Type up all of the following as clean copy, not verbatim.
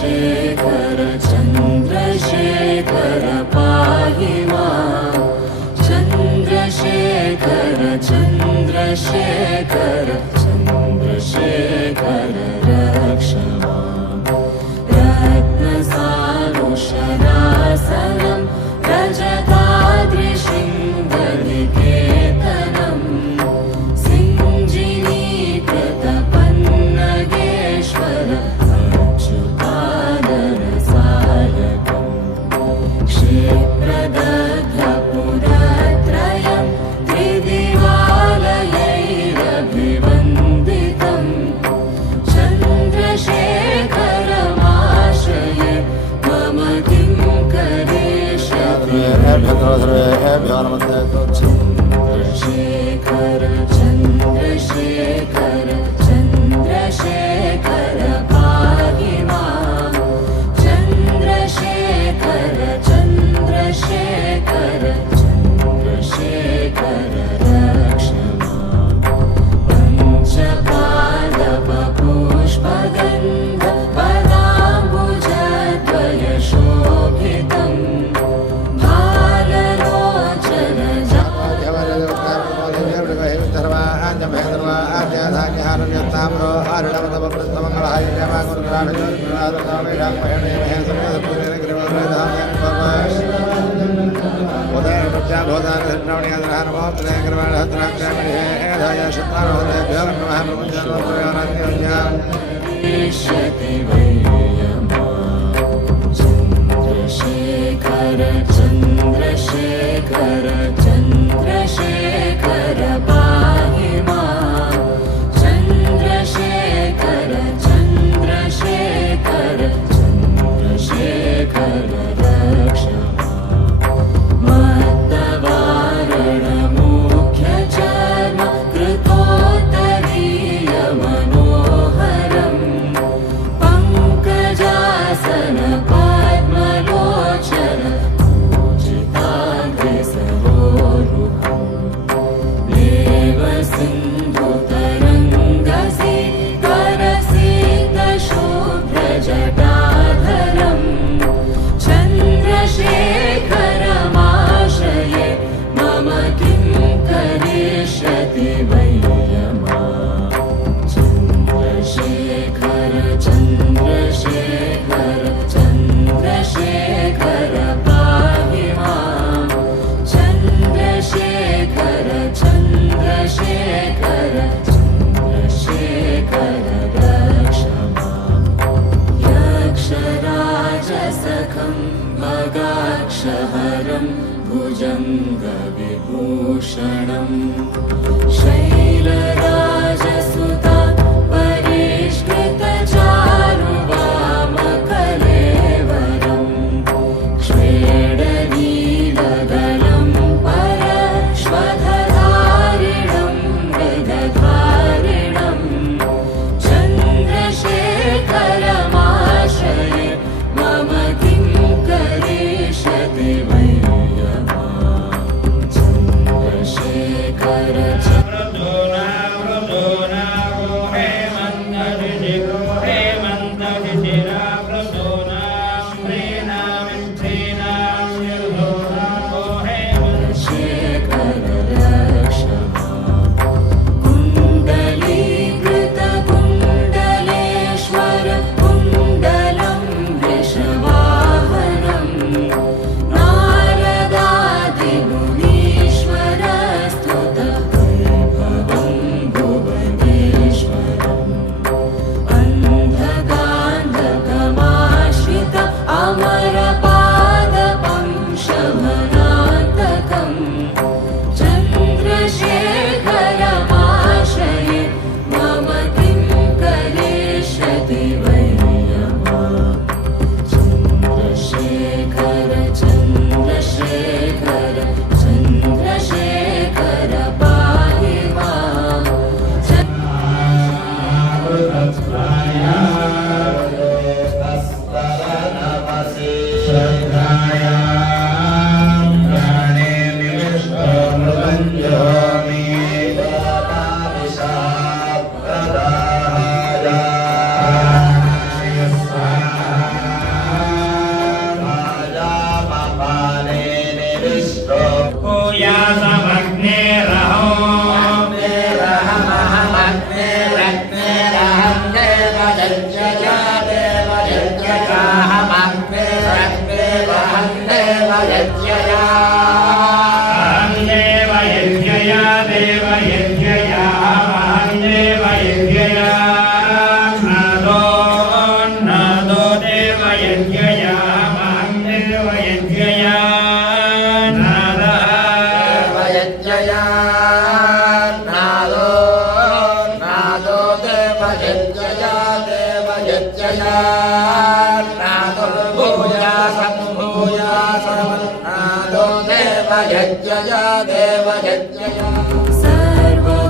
चन्द्रशेखर चन्द्रशेखर पाहि मां चन्द्रशेखर चन्द्रशेखर चन्द्रशेखर रक्ष मां रत्नसानुशरासनं रजताद्रिशृङ्गनिकेतनं सिञ्जिनीकृतपन्नगेश्वर अच्युतादरसायकं क्षिप्रदग्धपुरत्रयं त्रिदिवालयैरभिवन्दितं चन्द्रशेखरमाश्रये मम किं करिष्यति चन्द्रशेखर चन्द्रशेखर चन्द्रशेखर पाहि मां चन्द्रशेखर चन्द्रशेखर चन्द्रशेखर रक्ष मां पञ्चपादपपुष्पगन्ध पदाम्बुजद्वयशोभितं चन्द्रशेखर चन्द्रशेखर चन्द्रशेखर पाहि मां चन्द्रशेखर चन्द्रशेखर चन्द्रशेखर रक्ष मत्तवारणमुख्यचर्म कृतोत्तरीयमनोहरं पङ्कजासन पद्मलोचन पूजिताग्रेसरोरुहं देवसिन्धुतरङ्गसिकरसिद्धशुभ्रजटाधरं चन्द्रशेखरमाश्रये मम किं करिष्यति वै मां चन्द्रशेखर चन्द्रशेखर चन्द्रशेखर पाहि मां चन्द्रशेखर चन्द्रशेखर चन्द्रशेखर रक्ष मां यक्षराजसखं मगाक्षहरं भुजङ्गविभूषणं शैलराजसुता परिष्कृतचारुवामकलेवरं श्वेडनीलगलं परश्वधधारिणं मृगधारिणं चन्द्रशेखरमाश्रये मम किं करिष्यति वै मां चन्द्रशेखर देवयज्ञया देवयज्ञया देवयज्ञया देवयज्ञया नादो देवयज्ञया देवयज्ञया देवयज्ञया नादो देवयज्ञया देवयज्ञया नादो भूयासं नादो देवयज्ञया देवयज्ञया सर्वभूतपतिं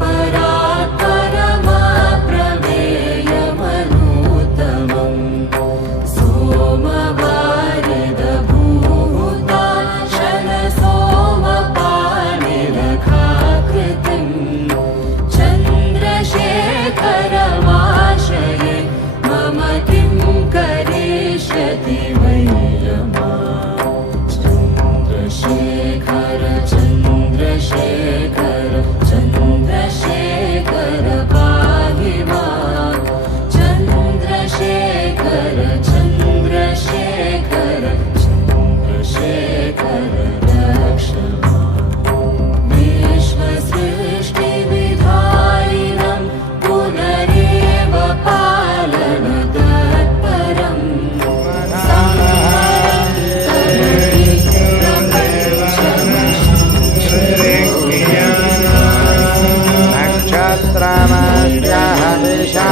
परात्परमप्रमेयमनूतमं सोमवारिदभूताशनसोमपानिरखाकृतिं चन्द्रशेखरमाश्रये मम किं करिष्यति वै यमा चन्द्रशेखर चन्द्रशेखर चन्द्रशेखर पाहि मां चन्द्रशेखर चन्द्रशेखर चन्द्रशेखर रक्ष मां विश्वसृष्टिविधायिनं पुनरेव पालनतत्परं नक्षत्रमध्यः दिशा